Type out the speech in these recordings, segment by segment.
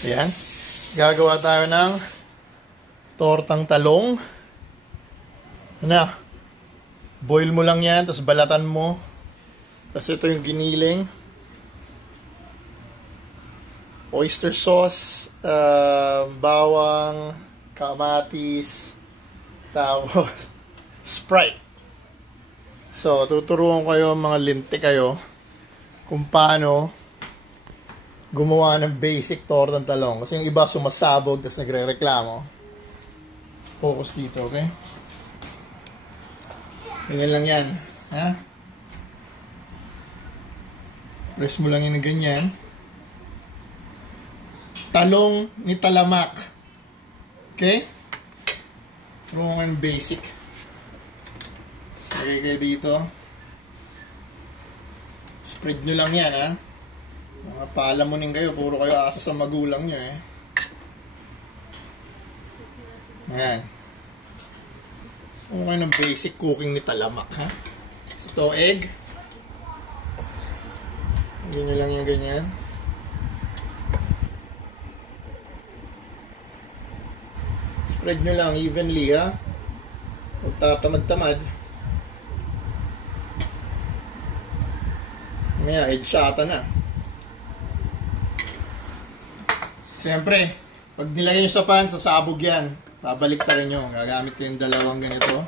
Ayan. Gagawa tayo ng tortang talong. Ano? Boil mo lang yan, tapos balatan mo. Tapos ito yung giniling. Oyster sauce, bawang, kamatis, tapos Sprite. So, tuturuan kayo mga lintik kayo kung paano gumawa ng basic tortang talong. Kasi yung iba sumasabog tapos nagre-reklamo. Focus dito, okay? Ganyan lang yan. Ha? Press mo lang yan ng ganyan. Talong ni talamak. Okay? Turuan ko yung basic. Lagay kayo dito. Spread nyo lang yan, ha? Mga palamunin kayo. Puro kayo asa sa magulang nyo, eh. Ayan. Okay ng basic cooking ni talamak, ha? So, ito, egg. Lagyan nyo lang yung ganyan. Spread nyo lang evenly, ha? Huwag tatamad-tamad. Maya, headshota na. Siyempre, pag nilagay nyo sa pan, sasabog yan. Babalik ta rin nyo. Gagamit ko yung dalawang ganito.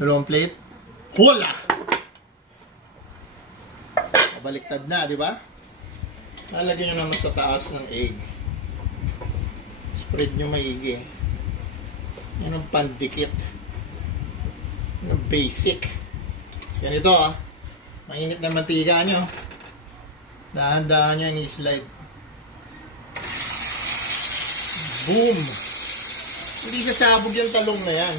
Dalawang plate. Hola! Babaliktad na, di ba? Lalagyan nyo naman sa taas ng egg. Spread nyo maigi. Yan ang pandikit. Yan ang basic. So, ganito, ah. Mainit na mantika nyo. Dahan-dahan nyo yung i-slide. Boom! Hindi sasabog yung talong na yan.